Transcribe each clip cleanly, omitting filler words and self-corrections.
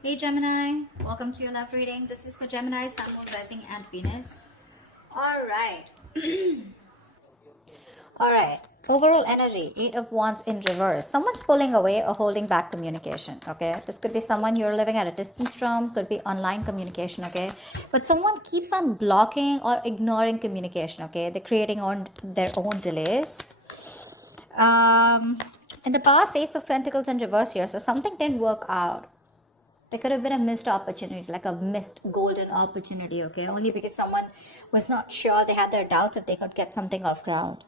Hey Gemini, welcome to your love reading. This is for Gemini, Sun, Moon, Rising, and Venus. All right. All right. Overall energy, Eight of Wands in reverse. Someone's pulling away or holding back communication, okay? This could be someone you're living at a distance from, could be online communication, okay? But someone keeps on blocking or ignoring communication, okay? They're creating their own delays. In the past, Ace of Pentacles in reverse here, so something didn't work out. There could have been a missed opportunity, like a missed golden opportunity, okay? Only because someone was not sure, they had their doubts if they could get something off ground.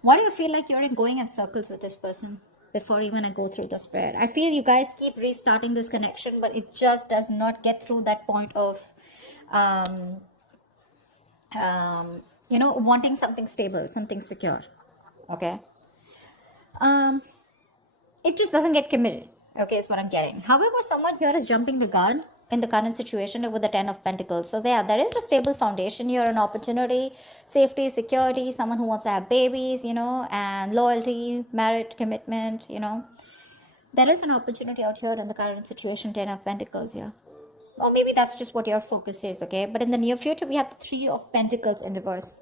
Why do you feel like you're going in circles with this person before even I go through the spread? I feel you guys keep restarting this connection, but it just does not get through that point of, wanting something stable, something secure, okay? It just doesn't get committed. Okay, is what I'm getting. However, someone here is jumping the gun in the current situation with the Ten of Pentacles. So there is a stable foundation here, an opportunity, safety, security, someone who wants to have babies, and loyalty, marriage, commitment, There is an opportunity out here in the current situation, Ten of Pentacles here. Or maybe that's just what your focus is, okay? But in the near future, we have the Three of Pentacles in reverse.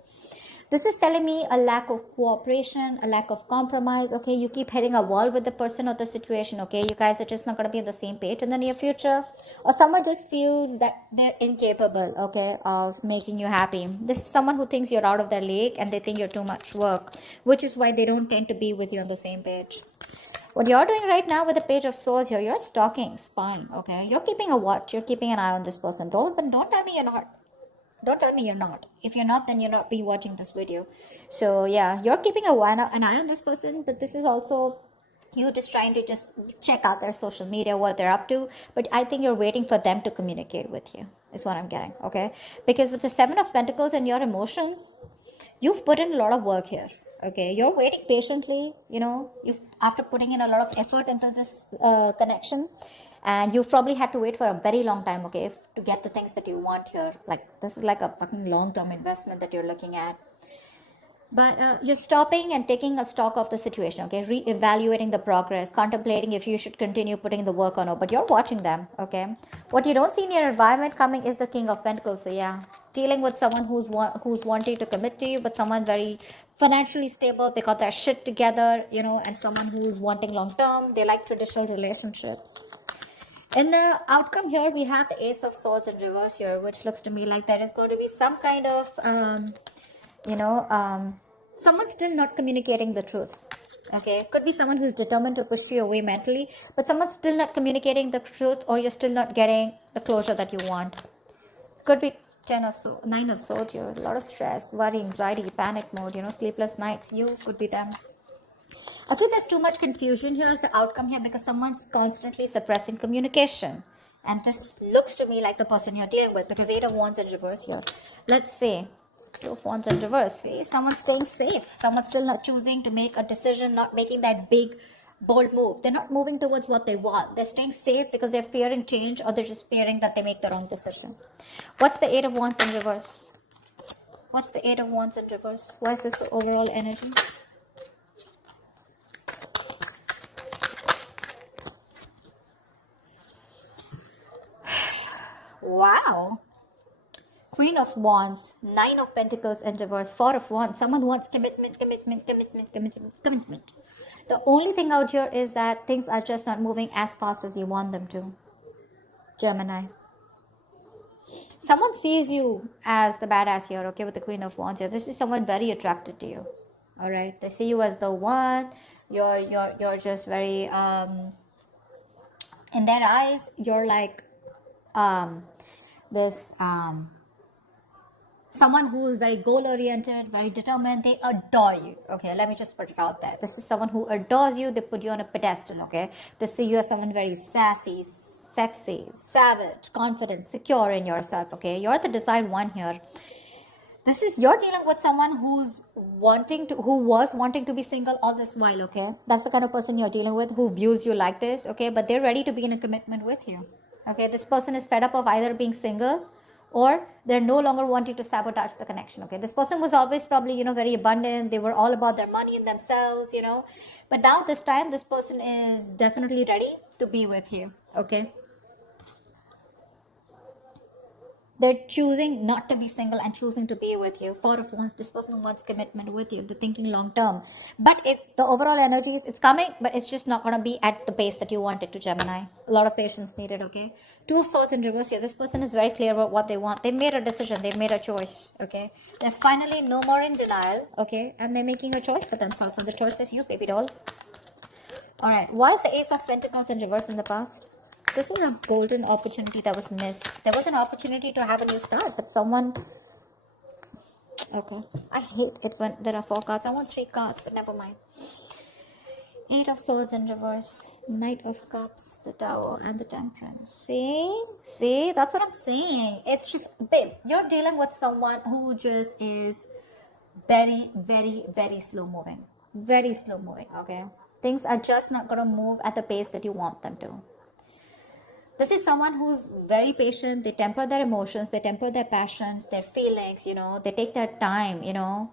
This is telling me a lack of cooperation, a lack of compromise, okay? You keep hitting a wall with the person or the situation, okay? You guys are just not going to be on the same page in the near future. Or someone just feels that they're incapable, okay, of making you happy. This is someone who thinks you're out of their league and they think you're too much work, which is why they don't tend to be with you on the same page. What you're doing right now with the Page of Swords here, you're stalking, spying, okay? You're keeping a watch, you're keeping an eye on this person. Don't tell me you're not. Don't tell me you're not. If you're not, then you're not be watching this video. So yeah, you're keeping an eye on this person, but this is also you just trying to just check out their social media, what they're up to. But I think you're waiting for them to communicate with you, is what I'm getting, okay? Because with the Seven of Pentacles and your emotions, you've put in a lot of work here, okay? You're waiting patiently, after putting in a lot of effort into this connection. And you've probably had to wait for a very long time, okay, to get the things that you want here. Like, this is like a fucking long-term investment that you're looking at. But you're stopping and taking a stock of the situation, okay, re-evaluating the progress, contemplating if you should continue putting the work on or, but you're watching them, okay. What you don't see in your environment coming is the King of Pentacles. So yeah, dealing with someone who's wanting to commit to you, but someone very financially stable, they got their shit together, and someone who's wanting long-term, they like traditional relationships. In the outcome here, we have the Ace of Swords in reverse here, which looks to me like there is going to be some kind of, someone still not communicating the truth. Okay, could be someone who's determined to push you away mentally, but someone's still not communicating the truth, or you're still not getting the closure that you want. Could be Nine of Swords here, a lot of stress, worry, anxiety, panic mode, sleepless nights. You could be them. I feel there's too much confusion here as the outcome here because someone's constantly suppressing communication. And this looks to me like the person you're dealing with because Eight of Wands in reverse here. Let's say Two of Wands in reverse. See, someone's staying safe. Someone's still not choosing to make a decision, not making that big, bold move. They're not moving towards what they want. They're staying safe because they're fearing change or they're just fearing that they make the wrong decision. What's the Eight of Wands in reverse? What's the Eight of Wands in reverse? What is this the overall energy? Wow. Queen of Wands, Nine of Pentacles in reverse, Four of Wands. Someone wants commitment. The only thing out here is that things are just not moving as fast as you want them to. Gemini. Someone sees you as the badass here, okay, with the Queen of Wands here. This is someone very attracted to you. All right. They see you as the one. You're just very, in their eyes, you're like, someone who is very goal-oriented, very determined. They adore you. Okay, let me just put it out there. This is someone who adores you. They put you on a pedestal, okay? They see you as someone very sassy, sexy, savage, confident, secure in yourself, okay? You're the desired one here. You're dealing with someone who was wanting to be single all this while, okay? That's the kind of person you're dealing with who views you like this, okay? But they're ready to be in a commitment with you. Okay, this person is fed up of either being single or they're no longer wanting to sabotage the connection. Okay, this person was always probably, very abundant. They were all about their money and themselves, But now this time, this person is definitely ready to be with you, okay? They're choosing not to be single and choosing to be with you. Four of Wands, this person wants commitment with you. They're thinking long term. But the overall energy is, it's coming, but it's just not going to be at the pace that you want it to, Gemini. A lot of patience needed, okay? Two of Swords in reverse here. This person is very clear about what they want. They made a decision. They made a choice, okay? They're finally no more in denial, okay? And they're making a choice for themselves. And the choice is you, baby doll. All right. Why is the Ace of Pentacles in reverse in the past? This is a golden opportunity that was missed. There was an opportunity to have a new start, but someone... Okay. I hate it when there are 4 cards. I want 3 cards, but never mind. 8 of Swords in reverse. Knight of Cups, the Tower, and the Temperance. See? See? That's what I'm saying. It's just... Babe, you're dealing with someone who just is very, very, very slow moving. Very slow moving, okay? Things are just not going to move at the pace that you want them to. This is someone who's very patient. They temper their emotions. They temper their passions, their feelings, you know. They take their time, you know.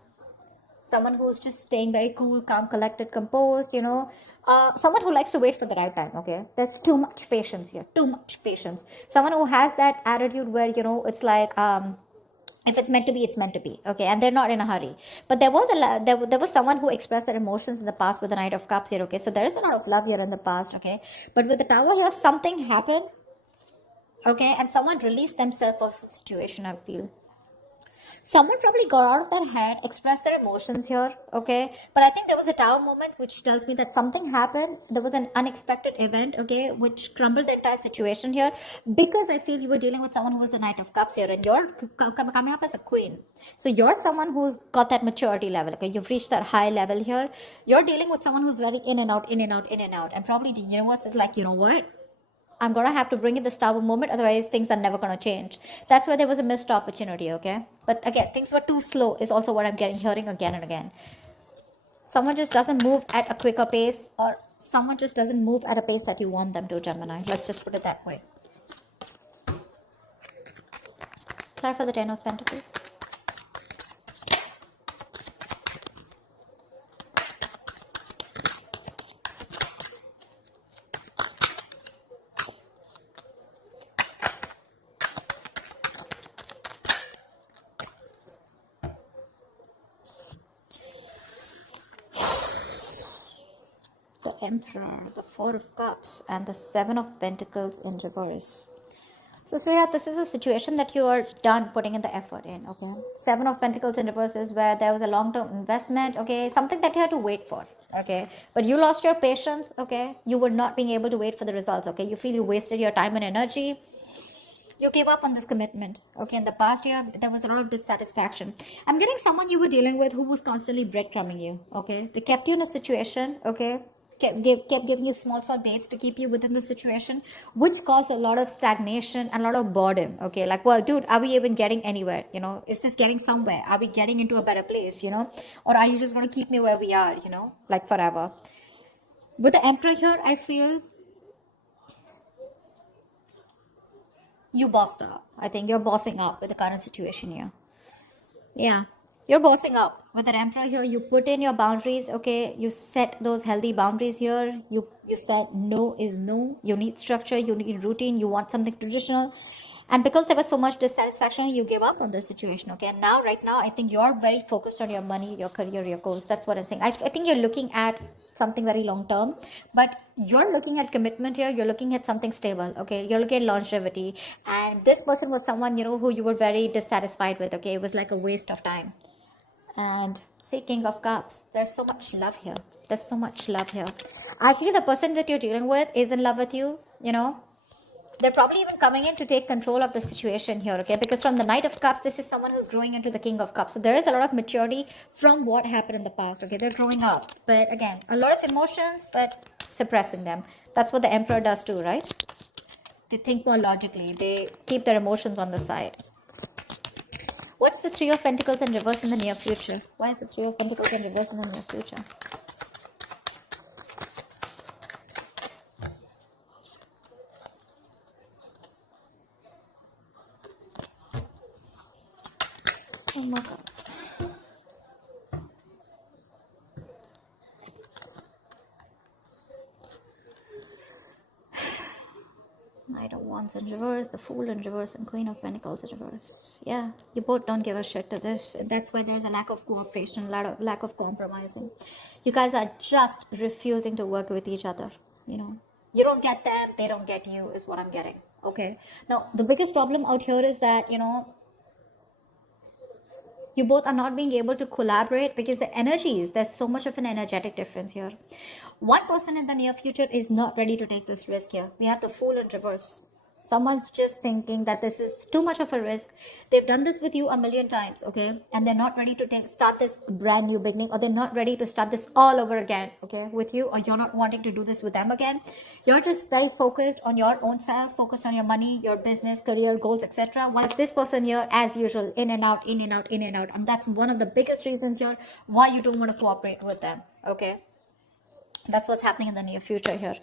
Someone who's just staying very cool, calm, collected, composed, you know. Someone who likes to wait for the right time, okay. There's too much patience here. Too much patience. Someone who has that attitude where, you know, it's like... if it's meant to be, it's meant to be, okay, and they're not in a hurry. But there was someone who expressed their emotions in the past with the Knight of Cups here, okay. So there is a lot of love here in the past, okay. But with the Tower here, something happened, okay, and someone released themselves of a situation, I feel. Someone probably got out of their head, expressed their emotions here, okay. But I think there was a Tower moment which tells me that something happened. There was an unexpected event, okay, which crumbled the entire situation here. Because I feel you were dealing with someone who was the Knight of Cups here, and you're coming up as a queen. So you're someone who's got that maturity level, okay. You've reached that high level here. You're dealing with someone who's very in and out, in and out, in and out. And probably the universe is like, you know what? I'm going to have to bring in this Tower moment, otherwise things are never going to change. That's why there was a missed opportunity, okay? But again, things were too slow is also what I'm hearing again and again. Someone just doesn't move at a quicker pace, or someone just doesn't move at a pace that you want them to, Gemini. Let's just put it that way. Try for the 10 of Pentacles. Emperor, the 4 of Cups, and the 7 of Pentacles in reverse. So, sweetheart, this is a situation that you are done putting in the effort in, okay? 7 of Pentacles in reverse is where there was a long-term investment, okay? Something that you had to wait for, okay? But you lost your patience, okay? You were not being able to wait for the results, okay? You feel you wasted your time and energy. You gave up on this commitment, okay? In the past year, there was a lot of dissatisfaction. I'm getting someone you were dealing with who was constantly breadcrumbing you, okay? They kept you in a situation, okay? Kept giving you small baits to keep you within the situation, which caused a lot of stagnation and a lot of boredom, okay? Like, well, dude, are we even getting anywhere, you know? Is this getting somewhere? Are we getting into a better place, you know? Or are you just going to keep me where we are, you know, like forever? With the Emperor here, I feel you bossed up. I think you're bossing up with the current situation here. Yeah. You're bossing up. With an Emperor here, you put in your boundaries, okay? You set those healthy boundaries here. You said no is no. You need structure. You need routine. You want something traditional. And because there was so much dissatisfaction, you gave up on the situation, okay? And now, right now, I think you're very focused on your money, your career, your goals. That's what I'm saying. I think you're looking at something very long term, but you're looking at commitment here. You're looking at something stable, okay? You're looking at longevity. And this person was someone, you know, who you were very dissatisfied with, okay? It was like a waste of time. And see, King of Cups, there's so much love here. There's so much love here. I feel the person that you're dealing with is in love with you, you know. They're probably even coming in to take control of the situation here, okay? Because from the Knight of Cups, this is someone who's growing into the King of Cups. So there is a lot of maturity from what happened in the past, okay? They're growing up. But again, a lot of emotions, but suppressing them. That's what the Emperor does too, right? They think more logically. They keep their emotions on the side. What's the 3 of Pentacles in reverse in the near future? Why is the 3 of Pentacles in reverse in the near future? Oh my God. Knight of Wands in reverse, the Fool in reverse, and Queen of Pentacles in reverse. Yeah, you both don't give a shit to this. That's why there's a lack of cooperation, lack of compromising. You guys are just refusing to work with each other. You know, you don't get them, they don't get you, is what I'm getting. Okay. Now, the biggest problem out here is that, you know, you both are not being able to collaborate because the energies, there's so much of an energetic difference here. One person in the near future is not ready to take this risk here. We have the Fool in reverse. Someone's just thinking that this is too much of a risk. They've done this with you a million times, okay? And they're not ready to start this brand new beginning, or they're not ready to start this all over again, okay, with you, or you're not wanting to do this with them again. You're just very focused on your own self, focused on your money, your business, career, goals, etc. Whilst this person here, as usual, in and out, in and out, in and out. And that's one of the biggest reasons here why you don't want to cooperate with them, okay? That's what's happening in the near future here.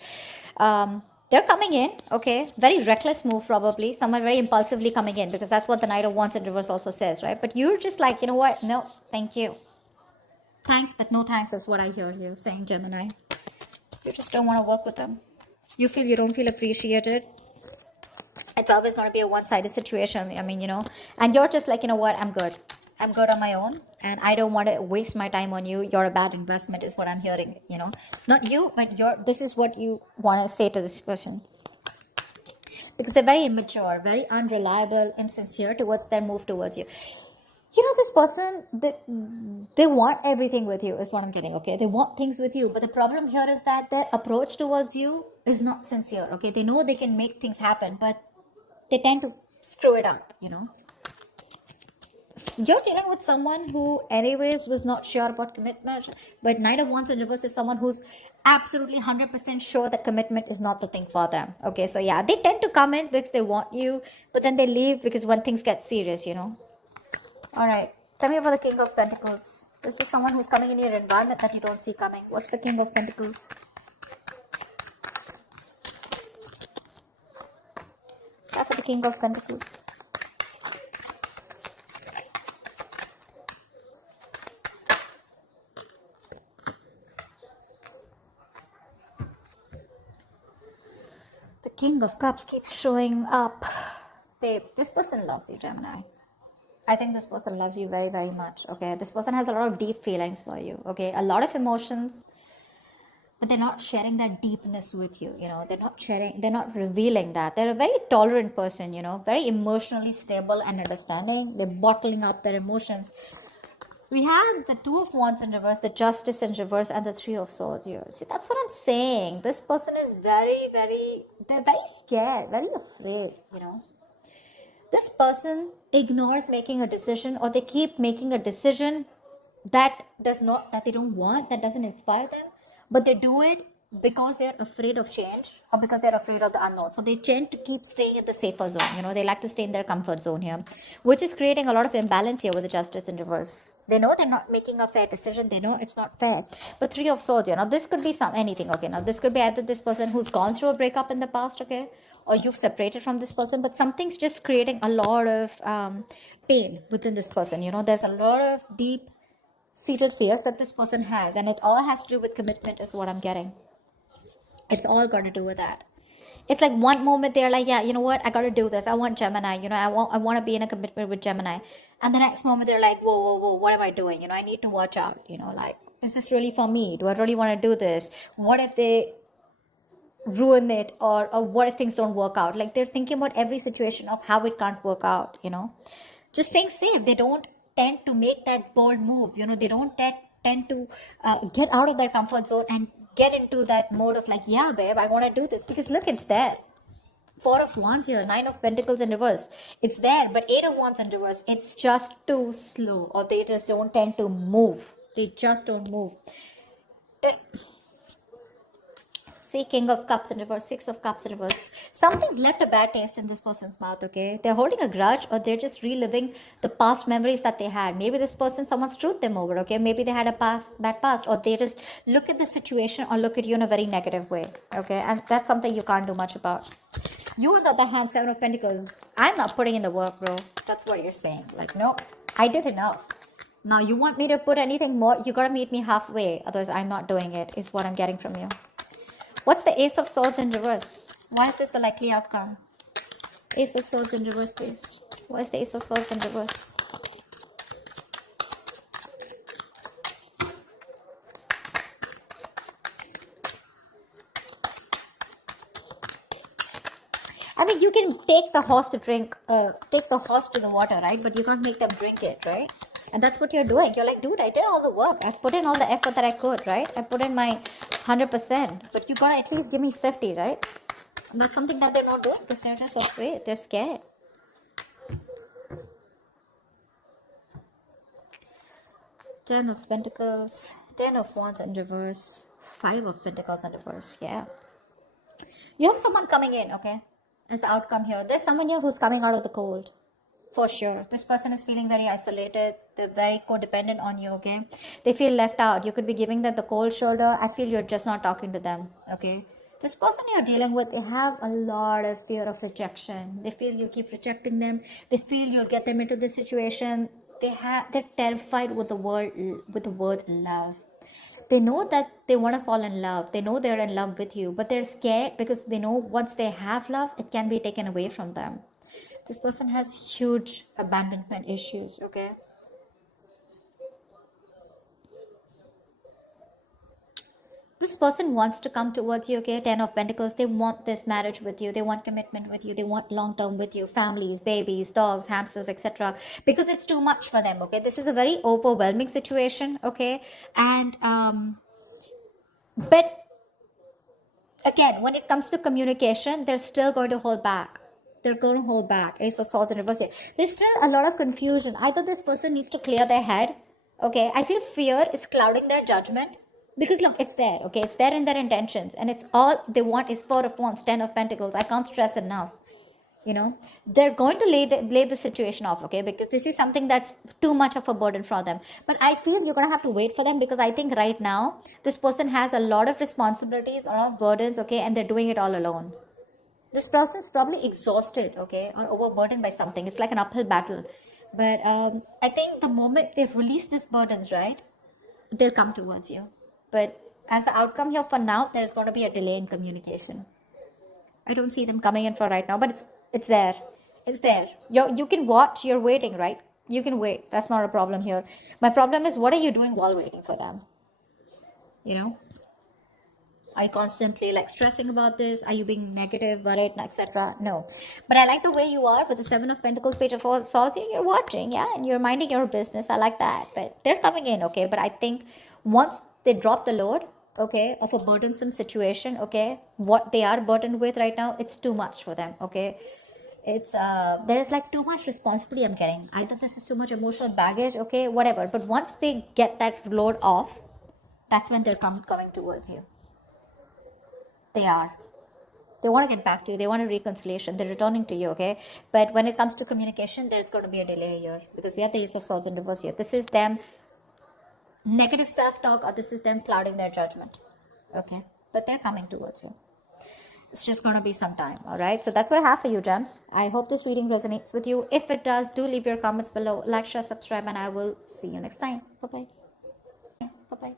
They're coming in, okay, very reckless move probably, someone very impulsively coming in, because that's what the Knight of Wands in reverse also says, right? But you're just like, you know what, no, thank you. Thanks, but no thanks is what I hear you saying, Gemini. You just don't want to work with them. You don't feel appreciated. It's always going to be a one-sided situation. I mean, you know, and you're just like, you know what, I'm good. I'm good on my own, and I don't want to waste my time on you. You're a bad investment is what I'm hearing, you know. Not you, but this is what you want to say to this person. Because they're very immature, very unreliable, insincere towards their move towards you. You know, this person, they want everything with you is what I'm getting, okay? They want things with you, but the problem here is that their approach towards you is not sincere, okay? They know they can make things happen, but they tend to screw it up, you know. You're dealing with someone who anyways was not sure about commitment, but Knight of Wands in reverse is someone who's absolutely 100% sure that commitment is not the thing for them. Okay, so yeah, they tend to come in because they want you, but then they leave because when things get serious, you know. All right, tell me about the King of Pentacles. This is someone who's coming in your environment that you don't see coming. What's the King of Pentacles? After the King of Pentacles. King of Cups keeps showing up. Babe, this person loves you, Gemini. I think this person loves you very, very much, okay? This person has a lot of deep feelings for you, okay? A lot of emotions, but they're not sharing that deepness with you, you know? They're not revealing that. They're a very tolerant person, you know? Very emotionally stable and understanding. They're bottling up their emotions. We have the Two of Wands in reverse, the Justice in reverse, and the Three of Swords here. See, that's what I'm saying. This person is they're very scared, very afraid, you know. This person ignores making a decision, or they keep making a decision that they don't want, that doesn't inspire them, but they do it because they're afraid of change, or because they're afraid of the unknown. So they tend to keep staying in the safer zone, you know. They like to stay in their comfort zone here, which is creating a lot of imbalance here with the Justice in reverse. They know they're not making a fair decision. They know it's not fair. But Three of Swords, you know, this could be anything, okay? Now this could be either this person who's gone through a breakup in the past, okay, or you've separated from this person, but something's just creating a lot of pain within this person, you know. There's a lot of deep seated fears that this person has, and it all has to do with commitment is what I'm getting. It's all got to do with that. It's like one moment they're like, yeah, you know what, I got to do this. I want Gemini, you know, I want to be in a commitment with Gemini. And the next moment they're like, whoa, what am I doing? You know, I need to watch out, you know, like, is this really for me? Do I really want to do this? What if they ruin it, or what if things don't work out? Like, they're thinking about every situation of how it can't work out, you know. Just staying safe. They don't tend to make that bold move, you know. They don't tend to get out of their comfort zone and get into that mode of like, yeah, babe, I want to do this. Because look, it's there. Four of Wands here, Nine of Pentacles in reverse. It's there, but Eight of Wands in reverse. It's just too slow, or they just don't tend to move. They just don't move. See, King of Cups in reverse, Six of Cups in reverse. Something's left a bad taste in this person's mouth, okay? They're holding a grudge, or they're just reliving the past memories that they had. Maybe this person, someone screwed them over, okay? Maybe they had a bad past, or they just look at the situation or look at you in a very negative way, okay? And that's something you can't do much about. You, on the other hand, Seven of Pentacles, I'm not putting in the work, bro. That's what you're saying. Like, nope, I did enough. Now, you want me to put anything more? You gotta meet me halfway. Otherwise, I'm not doing it, is what I'm getting from you. What's the Ace of Swords in reverse? Why is this the likely outcome? Ace of Swords in reverse, please. Why is the Ace of Swords in reverse? I mean, you can take the horse to drink, take the horse to the water, right? But you can't make them drink it, right? And that's what you're doing. You're like, dude, I did all the work. I've put in all the effort that I could, right? I put in my 100%. But you gotta at least give me 50, right? And that's something that they're not doing because they're just afraid. They're scared. Ten of Pentacles, Ten of Wands in reverse, Five of Pentacles in reverse. Yeah. You have someone coming in, okay? As the outcome here. There's someone here who's coming out of the cold. For sure. This person is feeling very isolated. They're very codependent on you, okay? They feel left out. You could be giving them the cold shoulder. I feel you're just not talking to them, okay? This person you're dealing with, they have a lot of fear of rejection. They feel you keep rejecting them. They feel you'll get them into this situation. They're terrified with the word love. They know that they want to fall in love. They know they're in love with you, but they're scared because they know once they have love, it can be taken away from them. This person has huge abandonment issues, okay? This person wants to come towards you, okay? Ten of Pentacles. They want this marriage with you. They want commitment with you. They want long-term with you. Families, babies, dogs, hamsters, etc. Because it's too much for them, okay? This is a very overwhelming situation, okay? And, but again, when it comes to communication, they're still going to hold back. They're going to hold back. Ace of Swords in reverse here. There's still a lot of confusion. Either this person needs to clear their head, okay? I feel fear is clouding their judgment. Because look, it's there, okay? It's there in their intentions. And it's all they want is Four of Wands, Ten of Pentacles. I can't stress enough. You know, they're going to lay the situation off, okay? Because this is something that's too much of a burden for them. But I feel you're going to have to wait for them because I think right now, this person has a lot of responsibilities, a lot of burdens, okay? And they're doing it all alone. This person is probably exhausted, okay? Or overburdened by something. It's like an uphill battle. But I think the moment they've released these burdens, right? They'll come towards you. But as the outcome here for now, there's going to be a delay in communication. I don't see them coming in for right now, but it's there. It's there. You can watch. You're waiting, right? You can wait. That's not a problem here. My problem is, what are you doing while waiting for them? You know? Are you constantly like stressing about this? Are you being negative, worried, etc.? No. But I like the way you are with the Seven of Pentacles, Page of Swords. You're watching, yeah? And you're minding your business. I like that. But they're coming in, okay? But I think once they drop the load, okay, of a burdensome situation, okay, what they are burdened with right now, it's too much for them, okay? It's there's like too much responsibility I'm getting. Either this is too much emotional baggage, okay, whatever. But once they get that load off, that's when they're coming towards you. They want to get back to you. They want a reconciliation. They're returning to you, okay? But when it comes to communication, there's going to be a delay here because we have the Ace of Swords in reverse here. This is them negative self-talk, or this is them clouding their judgment, okay? But they're coming towards you. It's just going to be some time, all right? So that's what I have for you, gems. I hope this reading resonates with you. If it does, do leave your comments below. Like, share, subscribe, and I will see you next time. Bye-bye. Bye-bye.